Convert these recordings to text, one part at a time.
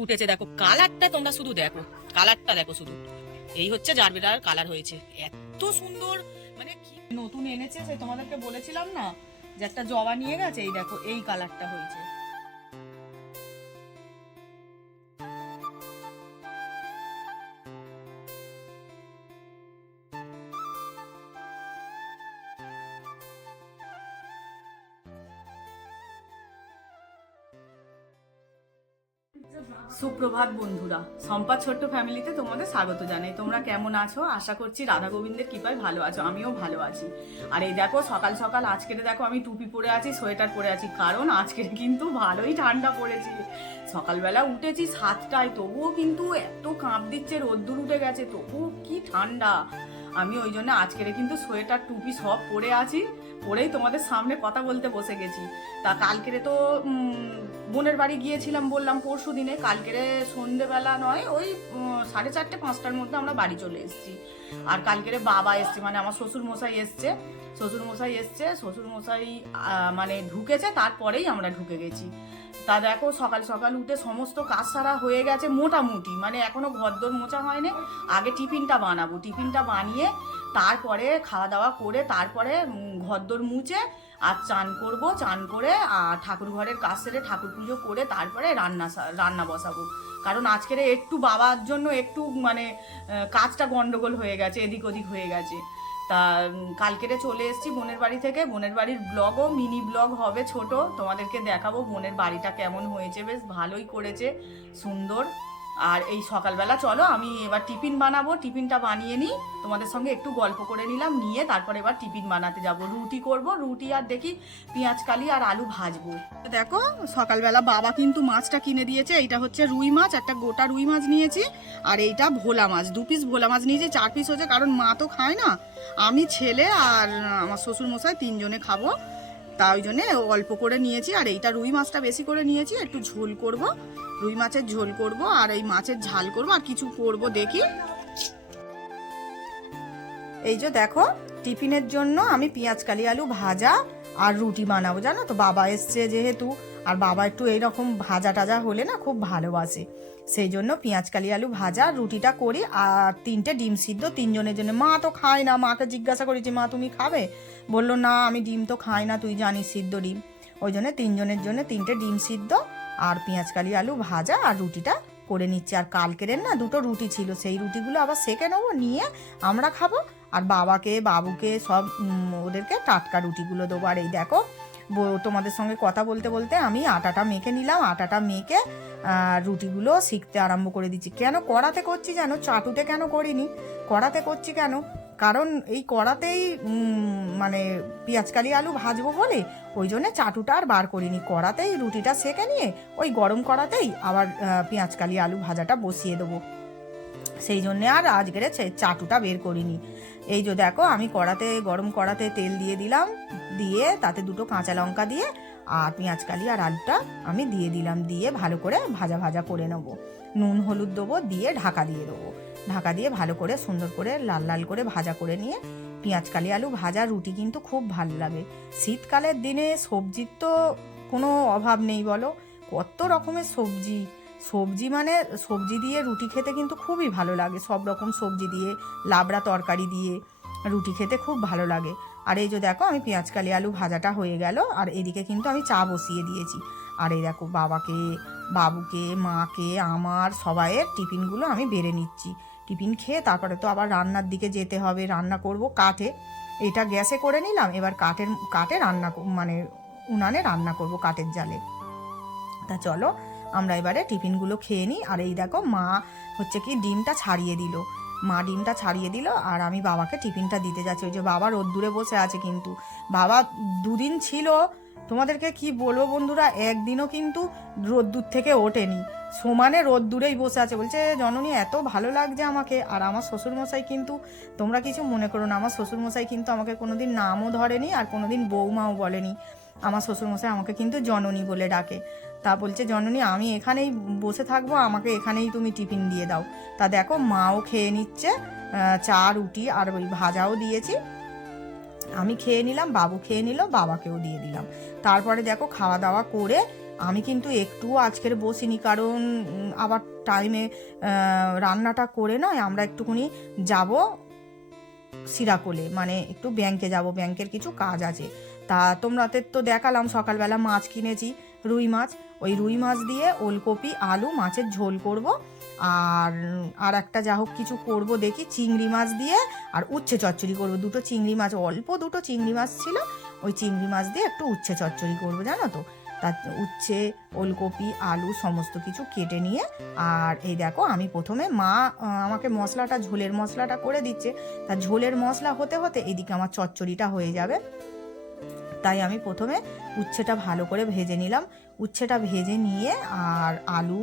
ফুটেছে দেখো, কালারটা তোমরা শুধু দেখো, কালারটা দেখো শুধু। এই হচ্ছে জারবেরার কালার হয়েছে, এত সুন্দর। মানে কি নতুন এনেছে, সে তোমাদেরকে বলেছিলাম না যে একটা জবা নিয়ে গেছে, এই দেখো এই কালারটা হয়েছে। সুপ্রভাত বন্ধুরা, সম্পা ছোট্ট ফ্যামিলিতে তোমাদের স্বাগত জানাই। তোমরা কেমন আছো? আশা করছি রাধা গোবিন্দের কৃপায় ভালো আছো, আমিও ভালো আছি। আর এই দেখো সকাল সকাল আজকে দেখো আমি টুপি পরে আছি, সোয়েটার পরে আছি, কারণ আজকে কিন্তু ভালোই ঠান্ডা পড়েছে। সকালবেলা উঠেছি 7টায়, তবুও কিন্তু এত কাঁপ দিচ্ছে, রোদ্দুর উঠে গেছে, তবুও কি ঠান্ডা। আমি ওই জন্য আজকের কিন্তু সোয়েটার টুপি সব পরে আছি, পরেই তোমাদের সামনে কথা বলতে বসে গেছি। তা কালকেরে তো বোনের বাড়ি গিয়েছিলাম বললাম পরশু দিনে, কালকেরে সন্ধেবেলা নয় ওই 4:30 5টার মধ্যে আমরা বাড়ি চলে এসেছি। আর কালকেরে বাবা এসছে, মানে আমার শ্বশুর মশাই এসছে, শ্বশুর মশাই মানে ঢুকেছে, তারপরেই আমরা ঢুকে গেছি। তা দেখো সকাল সকাল উঠে সমস্ত কাজ সারা হয়ে গেছে মোটামুটি, মানে এখনো ঘরদোর মোছা হয়নি। আগে টিফিনটা বানাবো, টিফিনটা বানিয়ে তারপরে খাওয়া দাওয়া করে তারপরে ঘরদোর মুছে আর চান করব, চান করে আর ঠাকুর ঘরের কাজ সেরে ঠাকুর পুজো করে তারপরে রান্না বসাবো। কারণ আজকের একটু বাবার জন্য একটু মানে কাজটা গন্ডগোল হয়ে গেছে, এদিক ওদিক হয়ে গেছে। তা কালকেরে চলে এসেছি বোনের বাড়ি থেকে। বোনের বাড়ির ব্লগও মিনি ব্লগ হবে ছোট, তোমাদেরকে দেখাবো বোনের বাড়িটা কেমন হয়েছে, বেশ ভালোই করেছে, সুন্দর। আর এই সকালবেলা চলো আমি এবার টিফিন বানাবো, টিফিনটা বানিয়ে নিই, তোমাদের সঙ্গে একটু গল্প করে নিলাম, নিয়ে তারপর এবার টিফিন বানাতে যাব। রুটি করব, রুটি আর দেখি পেঁয়াজ কালি আর আলু ভাজবো। দেখো সকালবেলা বাবা কিন্তু মাছটা কিনে দিয়েছে, এইটা হচ্ছে রুই মাছ, একটা গোটা রুই মাছ নিয়েছি, আর এইটা ভোলা মাছ, 2 পিস ভোলা মাছ নিয়েছি, 4 পিস হচ্ছে, কারণ মা তো খায় না, আমি ছেলে আর আমার শ্বশুর মশাই 3 জনে খাবো, তা ওই জন্যে অল্প করে নিয়েছি। আর এইটা রুই মাছটা বেশি করে নিয়েছি, একটু ঝোল করব, রুই মাছের ঝোল করব, আর এই মাছের ঝাল করব, আর কিছু করব দেখি। এই যে দেখো টিফিনের জন্য আমি পেঁয়াজ কালি আলু ভাজা আর রুটি বানাবো। জানো তো বাবা এসছে যেহেতু, আর বাবা একটু এইরকম ভাজা টাজা হলে না খুব ভালোবাসে, সেই জন্য পেঁয়াজ কালি আলু ভাজা রুটিটা করি, আর 3টে ডিম সিদ্ধ 3 জনের জন্য। মা তো খায় না, মাকে জিজ্ঞাসা করেছি মা তুমি খাবে, বললো না আমি ডিম তো খাই না, তুই জানিস সিদ্ধ ডিম, ওই জন্য 3 জনের জন্য 3টে ডিম সিদ্ধ আর পেঁয়াজ কালি আলু ভাজা আর রুটিটা করে নিচ্ছি। আর কালকের না 2টো রুটি ছিল, সেই রুটিগুলো আবার সেকে নেবো, নিয়ে আমরা খাবো, আর বাবাকে বাবুকে সব ওদেরকে টাটকা রুটিগুলো দেবো। আর এই দেখো তোমাদের সঙ্গে কথা বলতে বলতে আমি আটাটা মেখে নিলাম, আটাটা মেখে রুটিগুলো শিখতে আরম্ভ করে দিচ্ছি। কেন কড়াতে করছি জানো, চাটুতে কেন করিনি, কড়াতে করছি কেন, কারণ এই কড়াতেই মানে পেঁয়াজ কালি আলু ভাজবো বলে ওই জন্য চাটুটা আর বার করিনি, কড়াতেই রুটিটা সেকে নিয়ে ওই গরম কড়াতেই আবার পেঁয়াজ কালি আলু ভাজাটা বসিয়ে দেবো, সেই জন্যে আর আজকের চাটুটা বের করিনি। এই যে দেখো আমি গরম কড়াতে তেল দিয়ে দিলাম, দিয়ে তাতে 2টো কাঁচা লঙ্কা দিয়ে আর পেঁয়াজ কালি আর আলুটা আমি দিয়ে দিলাম, দিয়ে ভালো করে ভাজা ভাজা করে নেবো, নুন হলুদ দেবো, দিয়ে ঢাকা দিয়ে দেবো, ঢাকা দিয়ে ভালো করে সুন্দর করে লাল লাল করে ভাজা করে নিয়ে পেঁয়াজ কালি আলু ভাজা রুটি কিন্তু খুব ভালো লাগে। শীতকালের দিনে সবজির তো কোনো অভাব নেই বলো, কত রকমের সবজি মানে সবজি দিয়ে রুটি খেতে কিন্তু খুবই ভালো লাগে, সব রকম সবজি দিয়ে লাবড়া তরকারি দিয়ে রুটি খেতে খুব ভালো লাগে। আর এই যে দেখো আমি পেঁয়াজ কালি আলু ভাজাটা হয়ে গেল, আর এদিকে কিন্তু আমি চা বসিয়ে দিয়েছি। আর এই দেখো বাবাকে বাবুকে মাকে আমার সবাইয়ের টিফিনগুলো আমি বেড়ে নিচ্ছি, টিফিন খেয়ে তারপরে তো আবার রান্নার দিকে যেতে হবে, রান্না করব কাঠে, এটা গ্যাসে করে নিলাম, এবার কাঠে রান্না মানে উনানে রান্না করব কাঠের জালে। তা চলো আমরা এবারে টিফিনগুলো খেয়ে নিই। আর এই দেখো মা হচ্ছে কি ডিমটা ছাড়িয়ে দিল, মা ডিমটা ছাড়িয়ে দিল, আর আমি বাবাকে টিফিনটা দিতে যাচ্ছি। ওই যে বাবা রোদ্দুরে বসে আছে, কিন্তু বাবা 2 দিন ছিল, তোমাদেরকে কি বলবো বন্ধুরা, একদিনও কিন্তু রোদ্দুর থেকে ওঠেনি, সমানে রোদ্দুরেই বসে আছে, বলছে জননী এত ভালো লাগছে আমাকে। আর আমার শ্বশুরমশাই কিন্তু, তোমরা কিছু মনে করো না, আমার শ্বশুরমশাই কিন্তু আমাকে কোনোদিন নামও ধরেনি আর কোনোদিন বৌমাও বলেনি, আমার শ্বশুরমশাই আমাকে কিন্তু জননী বলে ডাকে। তা বলছে জননী আমি এখানেই বসে থাকবো, আমাকে এখানেই তুমি টিফিন দিয়ে দাও। তা দেখো মাও খেয়ে নিচ্ছে, চা রুটি আর ওই ভাজাও দিয়েছি, আমি খেয়ে নিলাম, বাবু খেয়ে নিল, বাবাকেও দিয়ে দিলাম। তারপরে দেখো খাওয়া দাওয়া করে আমি কিন্তু একটুও আজকের বসিনি, কারণ আবার টাইমে রান্নাটা করে নয় আমরা একটুখানি যাব সিরাকোলে, মানে একটু ব্যাংকে যাব, ব্যাংকের কিছু কাজ আছে। তা তোমাদের তো দেখালাম সকালবেলা মাছ কিনেছি, রুই মাছ। ওই রুই মাছ দিয়ে ওলকপি আলু মাছের ঝোল করব, আর আর একটা যা হোক কিছু করব দেখি, চিংড়ি মাছ দিয়ে আর উচ্ছে চচ্চড়ি করব। দুটো চিংড়ি মাছ, অল্প দুটো চিংড়ি মাছ ছিল, ওই চিংড়ি মাছ দিয়ে একটু উচ্ছে চচ্চড়ি করবো জানো তো। তা উচ্ছে ওলকপি আলু সমস্ত কিছু কেটে নিয়ে, আর এই দেখো আমি প্রথমে মা আমাকে মশলাটা ঝোলের মশলাটা করে দিচ্ছে, তা ঝোলের মশলা হতে হতে এদিকে আমার চচ্চড়িটা হয়ে যাবে। তাই আমি প্রথমে উচ্ছেটা ভালো করে ভেজে নিলাম। উচ্ছেটা ভেজে নিয়ে আর আলু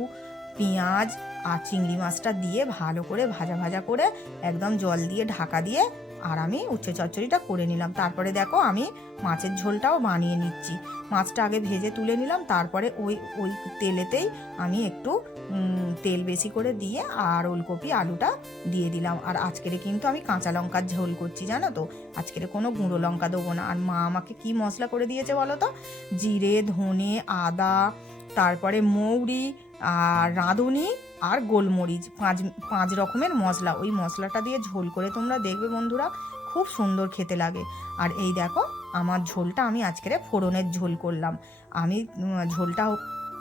পেঁয়াজ আর চিংড়ি মাছটা দিয়ে ভালো করে ভাজা ভাজা করে একদম জল দিয়ে ঢাকা দিয়ে আর আমি উচ্ছে চচ্চড়িটা করে নিলাম। তারপরে দেখো আমি মাছের ঝোলটাও বানিয়ে নিচ্ছি। মাছটা আগে ভেজে তুলে নিলাম, তারপরে ওই ওই তেলেতেই আমি একটু তেল বেশি করে দিয়ে আর ওলকপি আলুটা দিয়ে দিলাম। আর আজকের কিন্তু আমি কাঁচা লঙ্কার ঝোল করছি জানো তো, আজকের কোনো গুঁড়ো লঙ্কা দেবো না। আর মা আমাকে কি মশলা করে দিয়েছে বলো তো, জিরে ধনে আদা তারপরে মৌরি আর রাঁধুনি আর গোলমরিচ, পাঁচ রকমের মশলা, ওই মশলাটা দিয়ে ঝোল করে তোমরা দেখবে বন্ধুরা, খুব সুন্দর খেতে লাগে। আর এই দেখো আমার ঝোলটা আমি আজকের ফোড়নের ঝোল করলাম। আমি ঝোলটা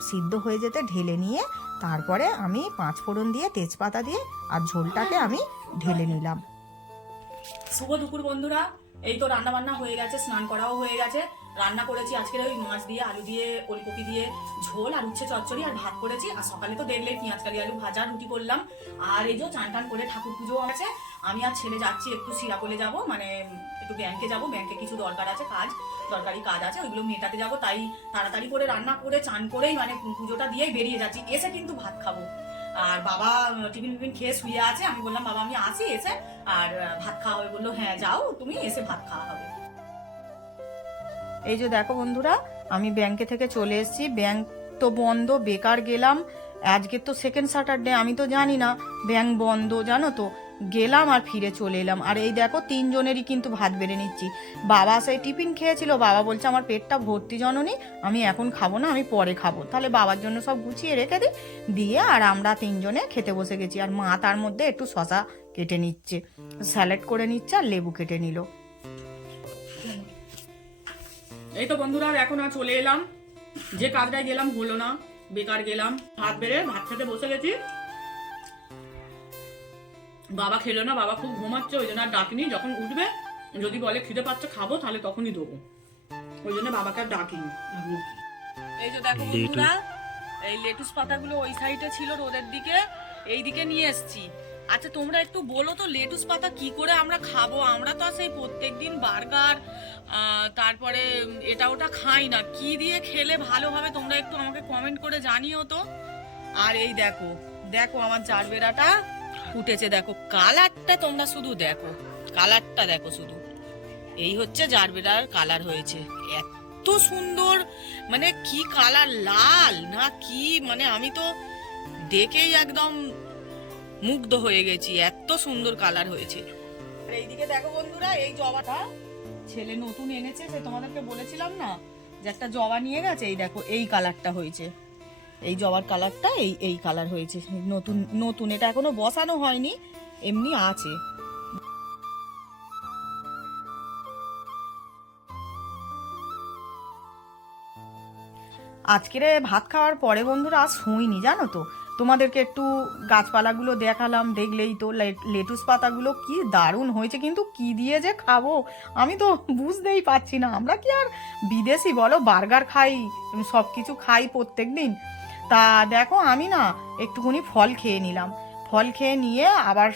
সিদ্ধ হয়ে যেতে ঢেলে নিয়ে তারপরে আমি 5 ফোড়ন দিয়ে তেজপাতা দিয়ে আর ঝোলটাকে আমি ঢেলে নিলাম। শুভ দুপুর বন্ধুরা, এই তো রান্না বান্না হয়ে গেছে, স্নান করাও হয়ে গেছে। রান্না করেছি আজকের ওই মাছ দিয়ে আলু দিয়ে ওলকপি দিয়ে ঝোল আর উচ্ছে চচ্চড়ি আর ভাত করেছি। আর সকালে তো দেখলে পেঁয়াজ কালি আলু ভাজা রুটি করলাম। আর এই যে চান টান করে ঠাকুর পুজো আছে, আমি আর ছেলে যাচ্ছি একটু সিরাকোলে যাব, মানে একটু ব্যাংকে যাব, ব্যাংকে কিছু দরকার আছে, দরকারি কাজ আছে, ওইগুলো মেটাতে যাব। তাই তাড়াতাড়ি করে রান্না করে চান করেই মানে পুজোটা দিয়েই বেরিয়ে যাচ্ছি। এসে কিন্তু ভাত খাবো। আর বাবা টিফিন খেয়ে শুয়ে আছে, আমি বললাম বাবা আমি আসি, এসে আর ভাত খাওয়া হবে। বললো হ্যাঁ যাও তুমি, এসে ভাত খাওয়া হবে। এই যে দেখো বন্ধুরা, আমি ব্যাংকে থেকে চলে এসেছি। ব্যাংক তো বন্ধ, বেকার গেলাম। আজকে তো সেকেন্ড স্যাটারডে, আমি তো জানি না ব্যাংক বন্ধ জানো তো। গেলাম আর ফিরে চলে এলাম। আর এই দেখো 3 জনেরই কিন্তু ভাত বেড়ে নিচ্ছি। বাবা সেই টিফিন খেয়েছিল, বাবা বলছে আমার পেটটা ভর্তি জননী, আমি এখন খাবো না, আমি পরে খাবো। তাহলে বাবার জন্য সব গুছিয়ে রেখে দিই, দিয়ে আর আমরা 3 জনে খেতে বসে গেছি। আর মা তার মধ্যে একটু শশা কেটে নিচ্ছে, স্যালাড করে নিচ্ছে আর লেবু কেটে নিল। এই তো বন্ধুরা এখন আর চলে এলাম, যে কাজটায় গেলাম হলো না, বেকার গেলাম। ভাত বেড়ে ভাত খেতে বসে গেছি। বাবা খেলো না, বাবা খুব ঘুমাচ্ছে, ওই জন্য আর ডাকিনি। যখন উঠবে যদি বলে খিদে পাচ্ছে খাবো, তাহলে তখনই দেবো, ওই জন্য বাবাকে আর ডাকিনি। এই যে দেখো বন্ধুরা, এই লেটুস পাতাগুলো ওই সাইডে ছিল রোদের দিকে, এই দিকে নিয়ে এসেছি। আচ্ছা তোমরা একটু বলো তো লেটুস পাতা কি করে আমরা খাবো? আমরা তো সেই প্রত্যেকদিন বার্গার তারপরে এটা ওটা খাই না, কি দিয়ে খেলে ভালো হবে তোমরা একটু আমাকে কমেন্ট করে জানিও তো। আর এই দেখো দেখো আমার জারবেরাটা ফুটেছে, দেখো কালারটা তোমরা শুধু দেখো, কালারটা দেখো শুধু, এই হচ্ছে জারবেরার কালার হয়েছে, এত সুন্দর, মানে কি কালার, লাল না কি, মানে আমি তো দেখেই একদম মুগ্ধ হয়ে গেছি, এত সুন্দর কালার হয়েছে। আর এইদিকে দেখো বন্ধুরা, এই জবাটা ছেলে নতুন এনেছে, সে তোমাদেরকে বলেছিলাম না যে একটা জবা নিয়ে গেছে, এই দেখো এই কালারটা হয়েছে, এই জবার কালারটা এই কালার হয়েছে, নতুন নতুন, এটা এখনো বসানো হয়নি, এমনি আছে। আজকের ভাত খাওয়ার পরে বন্ধুরা আর শুইনি জানো তো, তোমাদেরকে একটু গাছপালাগুলো দেখালাম, দেখলেই তো লেটুস পাতাগুলো কি দারুণ হয়েছে, কিন্তু কি দিয়ে যে খাবো আমি তো বুঝতেই পারছি না। আমরা কি আর বিদেশি বলো, বার্গার খাই, সব কিছু খাই প্রত্যেক দিন। তা দেখো আমি না একটুখানি ফল খেয়ে নিলাম, ফল খেয়ে নিয়ে আবার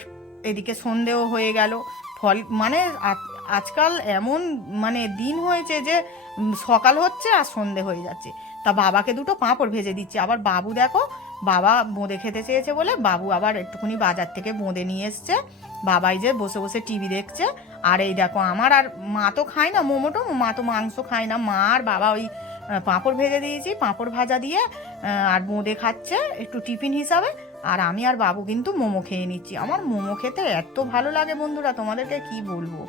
এদিকে সন্ধেও হয়ে গেল। ফল মানে আজকাল এমন মানে দিন হয়েছে যে সকাল হচ্ছে আর সন্ধে হয়ে যাচ্ছে। তা বাবাকে দুটো পাঁপড় ভেজে দিচ্ছি। আবার বাবু দেখো, বাবা বোঁদে খেতে চেয়েছে বলে বাবু আবার একটুখানি বাজার থেকে বোঁদে নিয়ে এসছে। বাবাই যে বসে বসে টিভি দেখছে। আর এই দেখো আমার আর মা তো খায় না মোমোটো, মা তো মাংস খায় না, মা আর বাবা ওই পাঁপড় ভেজে দিয়েছি, পাঁপড় ভাজা দিয়ে আর বোঁদে খাচ্ছে একটু টিফিন হিসাবে। আর আমি আর বাবু কিন্তু মোমো খেয়ে নিচ্ছি। আমার মোমো খেতে এত ভালো লাগে বন্ধুরা, তোমাদেরকে কি বলবো।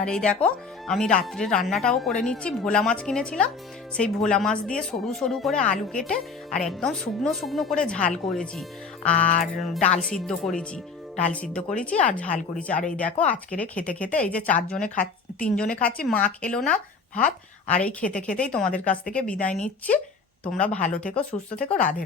আর এই দেখো আমি রাত্রে রান্নাটাও করে নিচ্ছি। ভোলা মাছ কিনেছিলাম, সেই ভোলা মাছ দিয়ে সরু সরু করে আলু কেটে আর একদম শুকনো শুকনো করে ঝাল করেছি, আর ডাল সিদ্ধ করেছি আর ঝাল করেছি। আর এই দেখো আজকের খেতে খেতে এই যে 3জনে খাচ্ছি, মা খেলো না ভাত, আর এই খেতে খেতেই তোমাদের কাছ থেকে বিদায় নিচ্ছি। তোমরা ভালো থেকো, সুস্থ থেকো, রাধে রাধে।